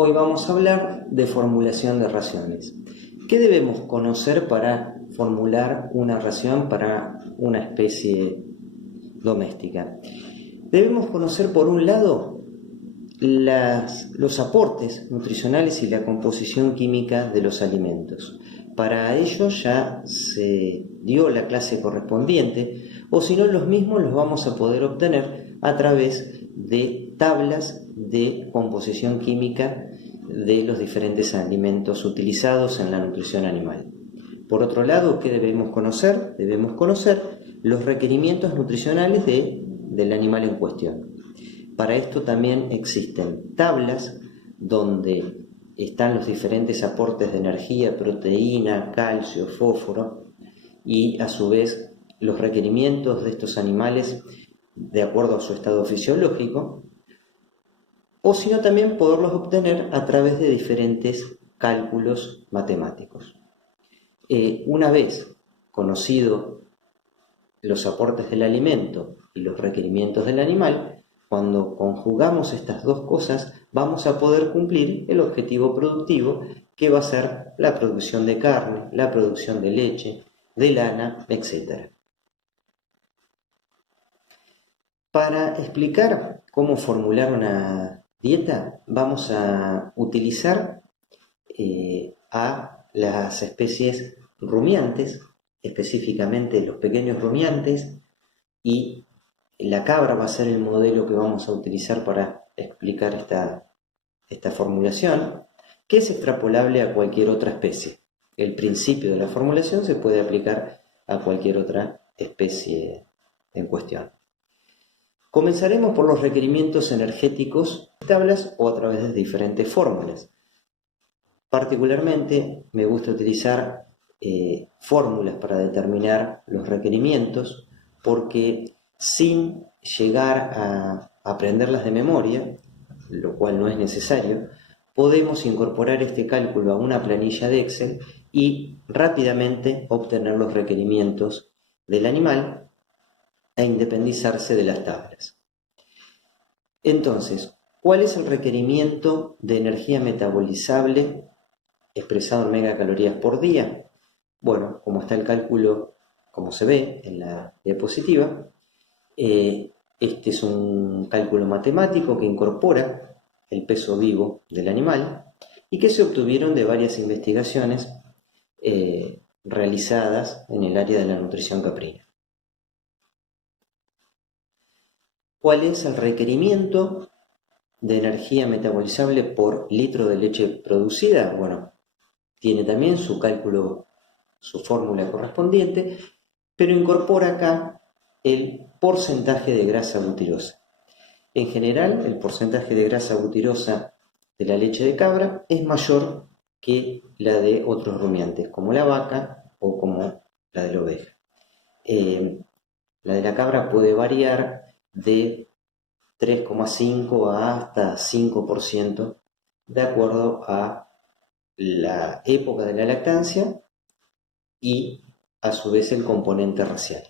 Hoy vamos a hablar de formulación de raciones. ¿Qué debemos conocer para formular una ración para una especie doméstica? Debemos conocer, por un lado, los aportes nutricionales y la composición química de los alimentos. Para ello ya se dio la clase correspondiente, o si no, los mismos los vamos a poder obtener a través de tablas de composición química de los diferentes alimentos utilizados en la nutrición animal. Por otro lado, ¿qué debemos conocer? Debemos conocer los requerimientos nutricionales del animal en cuestión. Para esto también existen tablas donde están los diferentes aportes de energía, proteína, calcio, fósforo y a su vez los requerimientos de estos animales de acuerdo a su estado fisiológico, o sino también poderlos obtener a través de diferentes cálculos matemáticos. Una vez conocido los aportes del alimento y los requerimientos del animal, cuando conjugamos estas dos cosas vamos a poder cumplir el objetivo productivo, que va a ser la producción de carne, la producción de leche, de lana, etc. Para explicar cómo formular una dieta vamos a utilizar a las especies rumiantes, específicamente los pequeños rumiantes, y la cabra va a ser el modelo que vamos a utilizar para explicar esta formulación, que es extrapolable a cualquier otra especie. El principio de la formulación se puede aplicar a cualquier otra especie en cuestión. Comenzaremos por los requerimientos energéticos, tablas o a través de diferentes fórmulas. Particularmente me gusta utilizar fórmulas para determinar los requerimientos, porque sin llegar a aprenderlas de memoria, lo cual no es necesario, podemos incorporar este cálculo a una planilla de Excel y rápidamente obtener los requerimientos del animal e independizarse de las tablas. Entonces, ¿cuál es el requerimiento de energía metabolizable expresado en megacalorías por día? Bueno, como está el cálculo, como se ve en la diapositiva, este es un cálculo matemático que incorpora el peso vivo del animal y que se obtuvieron de varias investigaciones realizadas en el área de la nutrición caprina. ¿Cuál es el requerimiento de energía metabolizable por litro de leche producida? Bueno, tiene también su cálculo, su fórmula correspondiente, pero incorpora acá el porcentaje de grasa butirosa. En general, el porcentaje de grasa butirosa de la leche de cabra es mayor que la de otros rumiantes, como la vaca o como la de la oveja. La de la cabra puede variar de 3,5 hasta 5% de acuerdo a la época de la lactancia y a su vez el componente racial.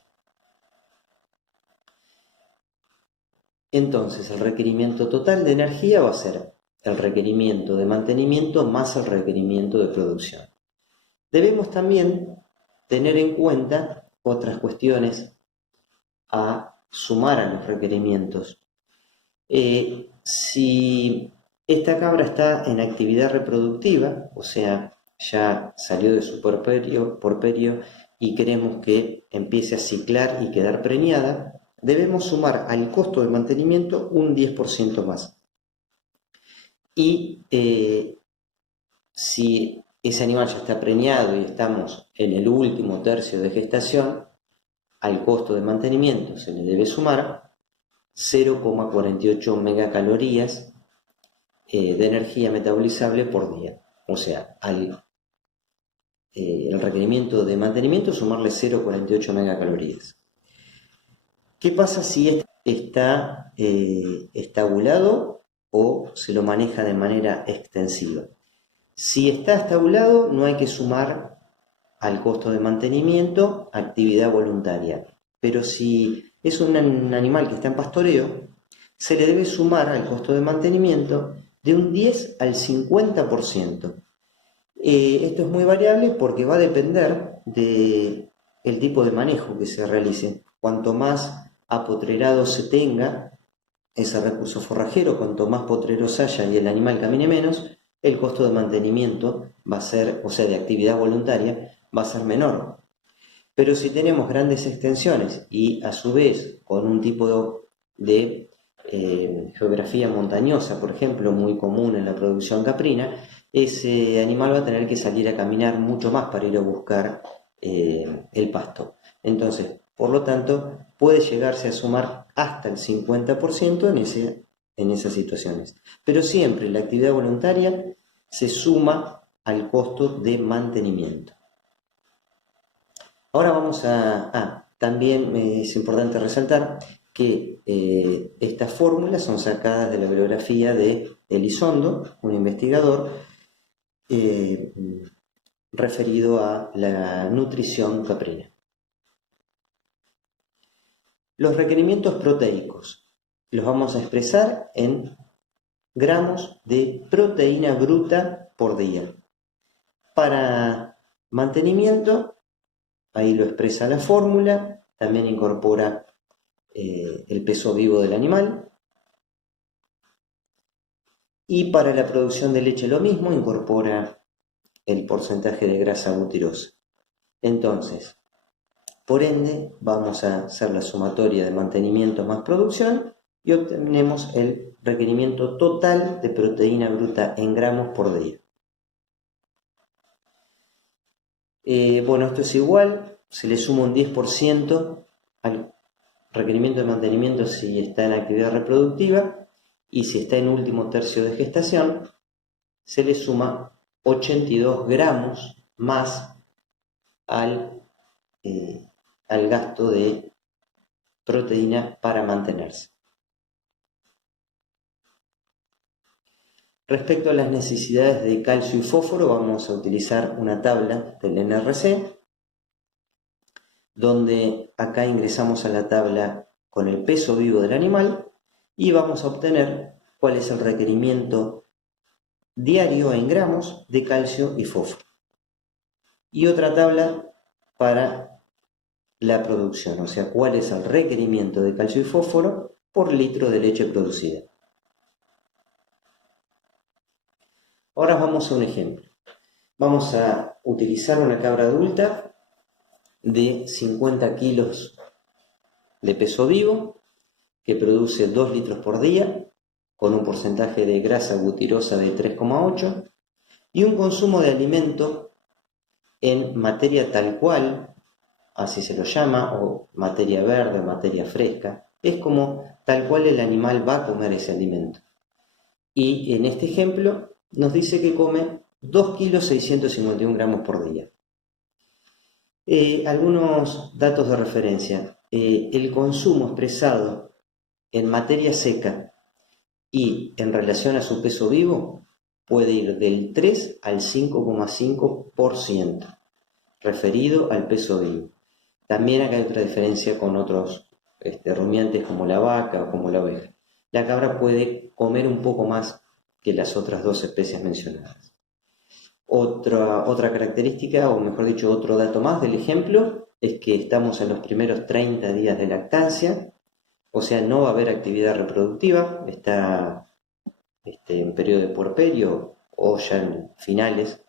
Entonces el requerimiento total de energía va a ser el requerimiento de mantenimiento más el requerimiento de producción. Debemos también tener en cuenta otras cuestiones a sumar a los requerimientos. Si esta cabra está en actividad reproductiva, o sea, ya salió de su porperio y queremos que empiece a ciclar y quedar preñada, debemos sumar al costo de mantenimiento un 10% más. Y si ese animal ya está preñado y estamos en el último tercio de gestación, al costo de mantenimiento se le debe sumar 0,48 megacalorías de energía metabolizable por día. O sea, el requerimiento de mantenimiento sumarle 0,48 megacalorías. ¿Qué pasa si está estabulado o se lo maneja de manera extensiva? Si está estabulado, no hay que sumar al costo de mantenimiento actividad voluntaria. Pero si es un animal que está en pastoreo, se le debe sumar al costo de mantenimiento de un 10 al 50%. Esto es muy variable porque va a depender del tipo de manejo que se realice. Cuanto más apotrerado se tenga ese recurso forrajero, cuanto más potreros haya y el animal camine menos, el costo de mantenimiento va a ser, o sea, de actividad voluntaria, va a ser menor. Pero si tenemos grandes extensiones y a su vez con un tipo de geografía montañosa, por ejemplo, muy común en la producción caprina, ese animal va a tener que salir a caminar mucho más para ir a buscar el pasto. Entonces, por lo tanto, puede llegarse a sumar hasta el 50% en esas situaciones. Pero siempre la actividad voluntaria se suma al costo de mantenimiento. Ahora vamos también es importante resaltar que estas fórmulas son sacadas de la bibliografía de Elizondo, un investigador eh, referido a la nutrición caprina. Los requerimientos proteicos los vamos a expresar en gramos de proteína bruta por día. Para mantenimiento, ahí lo expresa la fórmula, también incorpora el peso vivo del animal. Y para la producción de leche lo mismo, incorpora el porcentaje de grasa butirosa. Entonces, por ende, vamos a hacer la sumatoria de mantenimiento más producción y obtenemos el requerimiento total de proteína bruta en gramos por día. Bueno, esto es igual, se le suma un 10% al requerimiento de mantenimiento si está en actividad reproductiva y si está en último tercio de gestación, se le suma 82 gramos más al gasto de proteína para mantenerse. Respecto a las necesidades de calcio y fósforo, vamos a utilizar una tabla del NRC, donde acá ingresamos a la tabla con el peso vivo del animal y vamos a obtener cuál es el requerimiento diario en gramos de calcio y fósforo. Y otra tabla para la producción, o sea, cuál es el requerimiento de calcio y fósforo por litro de leche producida. Ahora vamos a un ejemplo. Vamos a utilizar una cabra adulta de 50 kilos de peso vivo que produce 2 litros por día con un porcentaje de grasa butirosa de 3,8 y un consumo de alimento en materia tal cual, así se lo llama, o materia verde o materia fresca, es como tal cual el animal va a comer ese alimento. Y en este ejemplo nos dice que come 2 kilos 651 gramos por día. Algunos datos de referencia. El consumo expresado en materia seca y en relación a su peso vivo puede ir del 3 al 5,5% referido al peso vivo. También acá hay otra diferencia con otros rumiantes como la vaca o como la oveja. La cabra puede comer un poco más que las otras dos especies mencionadas. Otra característica, o mejor dicho, otro dato más del ejemplo, es que estamos en los primeros 30 días de lactancia, o sea, no va a haber actividad reproductiva, está en periodo de puerperio o ya en finales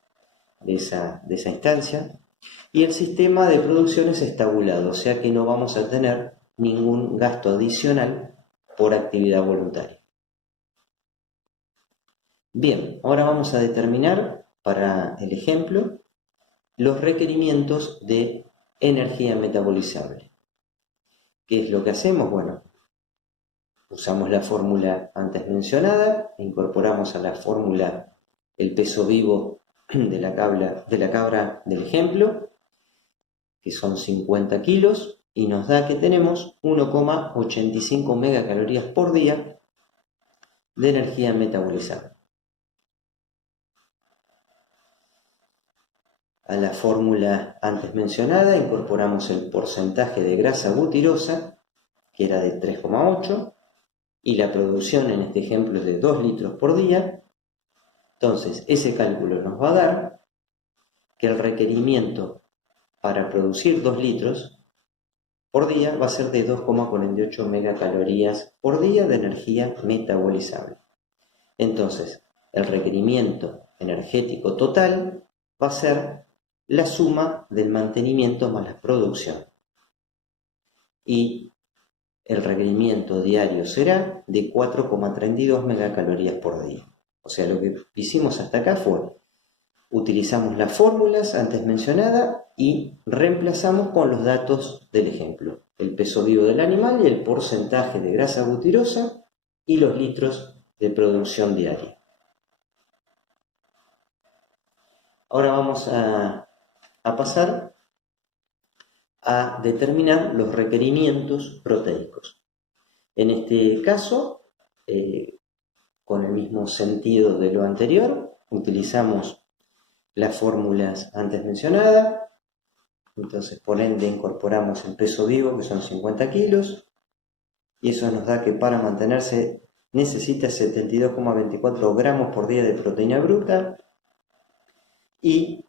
de esa instancia, y el sistema de producción es estabulado, o sea que no vamos a tener ningún gasto adicional por actividad voluntaria. Bien, ahora vamos a determinar para el ejemplo los requerimientos de energía metabolizable. ¿Qué es lo que hacemos? Bueno, usamos la fórmula antes mencionada, incorporamos a la fórmula el peso vivo de la cabra del ejemplo, que son 50 kilos, y nos da que tenemos 1,85 megacalorías por día de energía metabolizable. A la fórmula antes mencionada incorporamos el porcentaje de grasa butirosa, que era de 3,8, y la producción en este ejemplo es de 2 litros por día, entonces ese cálculo nos va a dar que el requerimiento para producir 2 litros por día va a ser de 2,48 megacalorías por día de energía metabolizable. Entonces, el requerimiento energético total va a ser la suma del mantenimiento más la producción. Y el requerimiento diario será de 4,32 megacalorías por día. O sea, lo que hicimos hasta acá fue, utilizamos las fórmulas antes mencionadas y reemplazamos con los datos del ejemplo, el peso vivo del animal y el porcentaje de grasa butyrosa y los litros de producción diaria. Ahora vamos a pasar a determinar los requerimientos proteicos. En este caso, con el mismo sentido de lo anterior, utilizamos las fórmulas antes mencionadas. Entonces, por ende, incorporamos el peso vivo, que son 50 kilos, y eso nos da que para mantenerse necesita 72,24 gramos por día de proteína bruta, y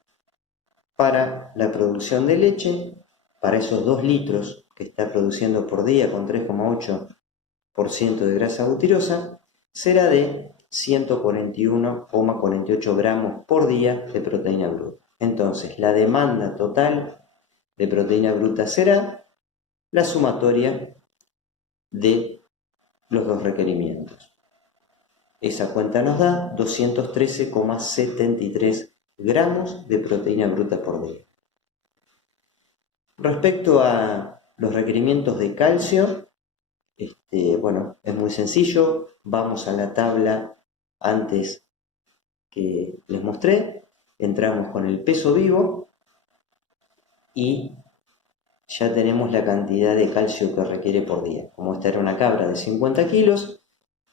para la producción de leche, para esos 2 litros que está produciendo por día con 3,8% de grasa butyrosa, será de 141,48 gramos por día de proteína bruta. Entonces, la demanda total de proteína bruta será la sumatoria de los dos requerimientos. Esa cuenta nos da 213,73 gramos de proteína bruta por día. Respecto a los requerimientos de calcio, bueno, es muy sencillo. Vamos a la tabla antes que les mostré, entramos con el peso vivo y ya tenemos la cantidad de calcio que requiere por día. Como esta era una cabra de 50 kilos,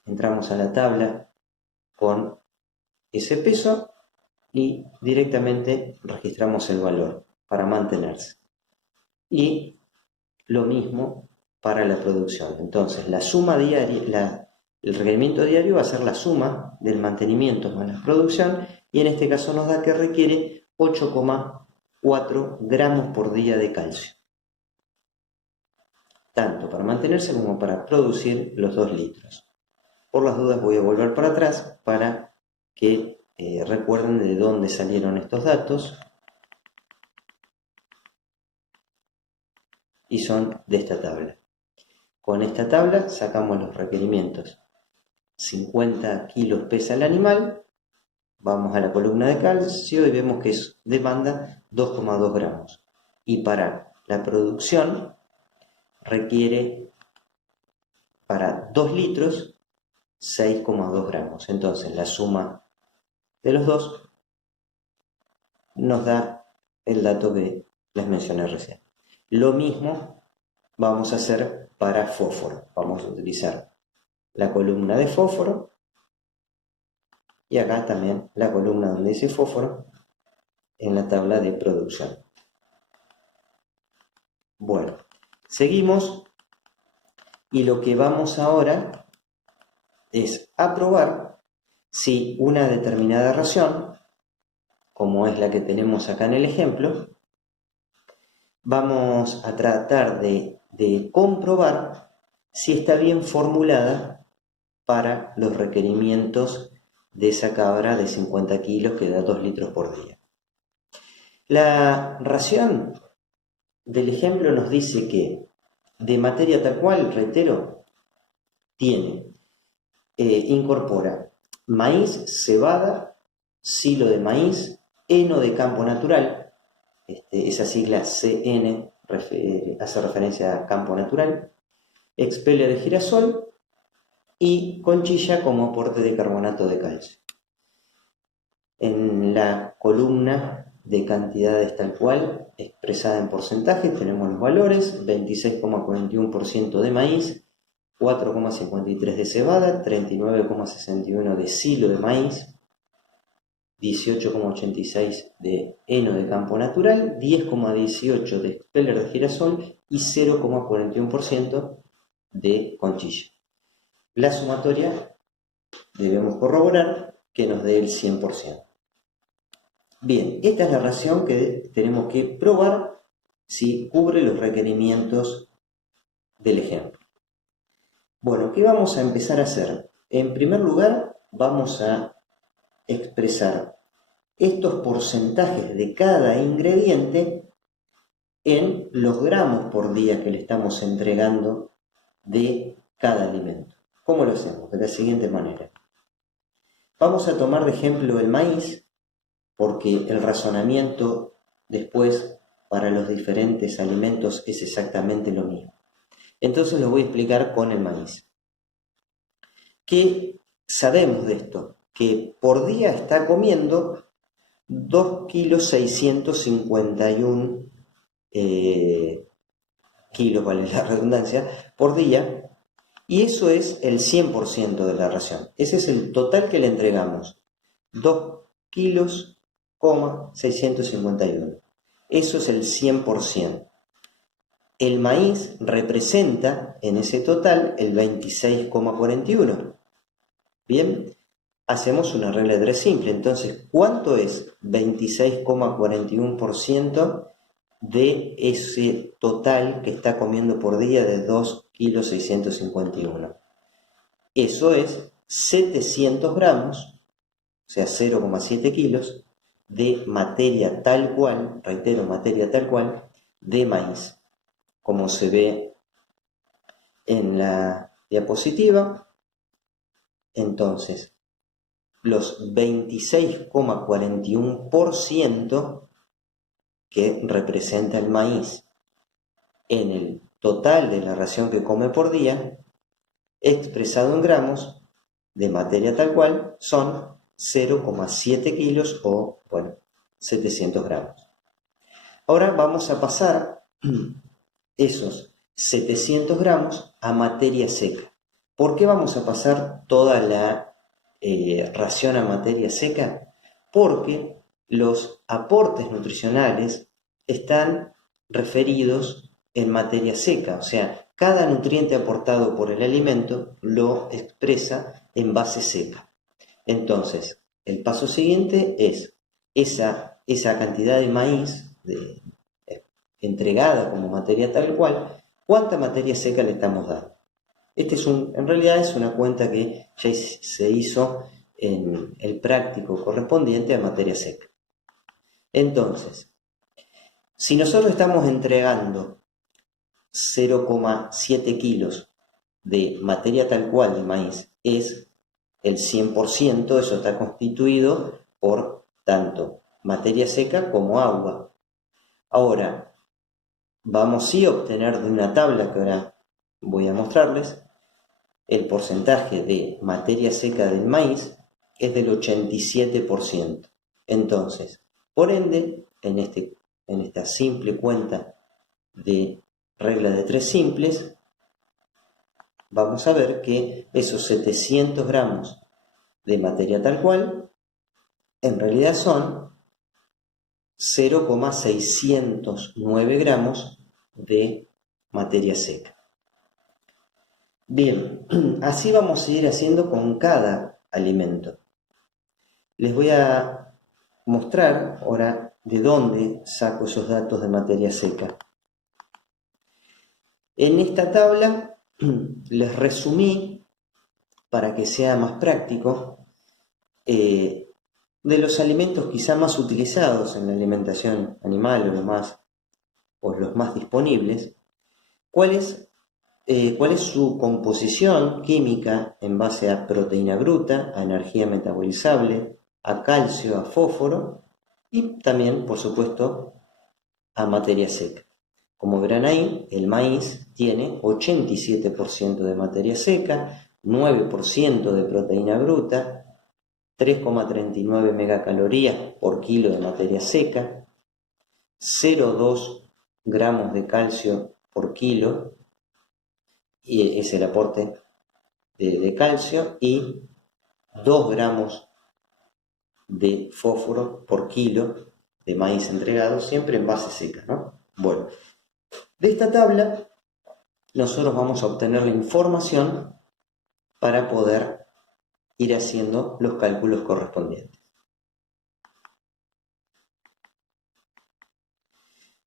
entramos a la tabla con ese peso y directamente registramos el valor para mantenerse. Y lo mismo para la producción. Entonces, la suma diaria, el requerimiento diario va a ser la suma del mantenimiento más la producción, y en este caso nos da que requiere 8,4 gramos por día de calcio, tanto para mantenerse como para producir los 2 litros. Por las dudas voy a volver para atrás para que recuerden de dónde salieron estos datos, y son de esta tabla. Con esta tabla sacamos los requerimientos. 50 kilos pesa el animal, vamos a la columna de calcio y vemos que demanda 2,2 gramos. Y para la producción requiere para 2 litros 6,2 gramos. Entonces la suma de los dos nos da el dato que les mencioné recién. Lo mismo vamos a hacer para fósforo. Vamos a utilizar la columna de fósforo y acá también la columna donde dice fósforo en la tabla de producción. Bueno, seguimos y lo que vamos ahora es a probar si una determinada ración, como es la que tenemos acá en el ejemplo, vamos a tratar de comprobar si está bien formulada para los requerimientos de esa cabra de 50 kilos que da 2 litros por día. La ración del ejemplo nos dice que de materia tal cual, reitero, incorpora maíz, cebada, silo de maíz, heno de campo natural. Esa sigla CN hace referencia a campo natural, expeller de girasol y conchilla como aporte de carbonato de calcio. En la columna de cantidades tal cual, expresada en porcentaje, tenemos los valores: 26,41% de maíz, 4,53% de cebada, 39,61% de silo de maíz, 18,86% de heno de campo natural, 10,18% de expeller de girasol y 0,41% de conchilla. la sumatoria debemos corroborar que nos dé el 100%. Bien, esta es la ración que tenemos que probar si cubre los requerimientos del ejemplo. Bueno, ¿qué vamos a empezar a hacer? En primer lugar, vamos a expresar estos porcentajes de cada ingrediente en los gramos por día que le estamos entregando de cada alimento. ¿Cómo lo hacemos? De la siguiente manera. Vamos a tomar de ejemplo el maíz, porque el razonamiento después para los diferentes alimentos es exactamente lo mismo. Entonces lo voy a explicar con el maíz. ¿Qué sabemos de esto? Que por día está comiendo 2,651 kilos, vale la redundancia, por día, y eso es el 100% de la ración. Ese es el total que le entregamos, 2,651 kilos. Eso es el 100%. El maíz representa en ese total el 26,41. Bien, hacemos una regla de 3 simple. Entonces, ¿cuánto es 26,41% de ese total que está comiendo por día de 2,651 kilos? Eso es 700 gramos, o sea, 0,7 kilos de materia tal cual, reitero, materia tal cual, de maíz, como se ve en la diapositiva. Entonces, los 26,41% que representa el maíz en el total de la ración que come por día, expresado en gramos de materia tal cual, son 0,7 kilos o, 700 gramos. Ahora vamos a pasar esos 700 gramos a materia seca. ¿Por qué vamos a pasar toda la ración a materia seca? Porque los aportes nutricionales están referidos en materia seca, o sea, cada nutriente aportado por el alimento lo expresa en base seca. Entonces, el paso siguiente es esa cantidad de maíz entregada como materia tal cual, ¿cuánta materia seca le estamos dando? En realidad es una cuenta que ya se hizo en el práctico correspondiente a materia seca. Entonces, si nosotros estamos entregando 0,7 kilos de materia tal cual de maíz, es el 100%, eso está constituido por tanto materia seca como agua. Ahora, vamos sí a obtener de una tabla que ahora voy a mostrarles, el porcentaje de materia seca del maíz es del 87%. Entonces, por ende, en esta simple cuenta de regla de 3 simples, vamos a ver que esos 700 gramos de materia tal cual, en realidad son 0,609 gramos de materia seca. Bien, así vamos a ir haciendo con cada alimento. Les voy a mostrar ahora de dónde saco esos datos de materia seca. En esta tabla les resumí, para que sea más práctico, de los alimentos quizá más utilizados en la alimentación animal o los más disponibles, cuál es su composición química en base a proteína bruta, a energía metabolizable, a calcio, a fósforo y también, por supuesto, a materia seca. Como verán ahí, el maíz tiene 87% de materia seca, 9% de proteína bruta, 3,39 megacalorías por kilo de materia seca, 0,2 gramos de calcio por kilo, y es el aporte de calcio, y 2 gramos de fósforo por kilo de maíz entregado, siempre en base seca, ¿no? Bueno, de esta tabla nosotros vamos a obtener la información para poder ir haciendo los cálculos correspondientes.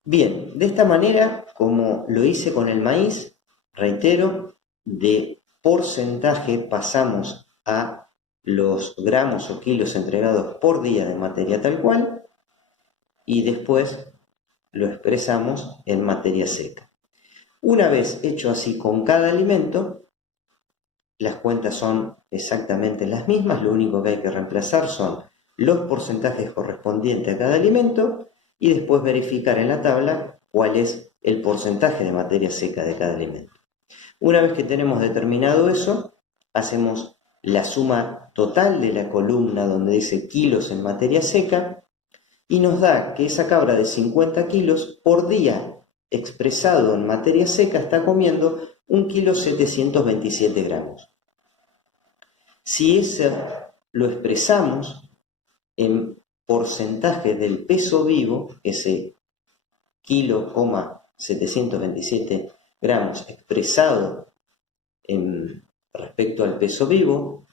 Bien, de esta manera, como lo hice con el maíz, reitero, de porcentaje pasamos a los gramos o kilos entregados por día de materia tal cual y después lo expresamos en materia seca. Una vez hecho así con cada alimento, las cuentas son exactamente las mismas, lo único que hay que reemplazar son los porcentajes correspondientes a cada alimento y después verificar en la tabla cuál es el porcentaje de materia seca de cada alimento. Una vez que tenemos determinado eso, hacemos la suma total de la columna donde dice kilos en materia seca y nos da que esa cabra de 50 kilos por día expresado en materia seca está comiendo 1,727 gramos. Si ese lo expresamos en porcentaje del peso vivo, ese 1,727 gramos expresado respecto al peso vivo,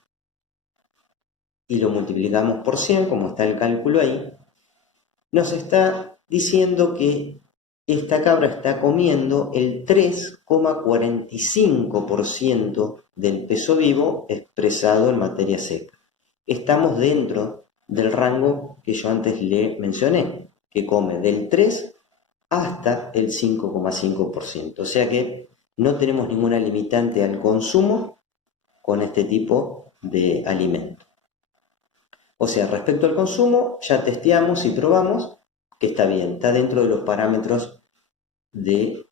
y lo multiplicamos por 100, como está el cálculo ahí, nos está diciendo que esta cabra está comiendo el 3,45% del peso vivo expresado en materia seca. Estamos dentro del rango que yo antes le mencioné, que come del 3 hasta el 5,5%. O sea que no tenemos ninguna limitante al consumo con este tipo de alimento. O sea, respecto al consumo, ya testeamos y probamos que está bien, está dentro de los parámetros de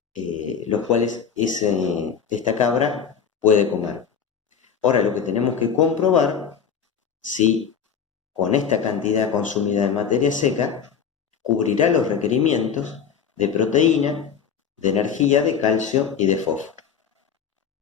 los cuales esta cabra puede comer. Ahora lo que tenemos que comprobar si con esta cantidad consumida de materia seca cubrirá los requerimientos de proteína, de energía, de calcio y de fósforo.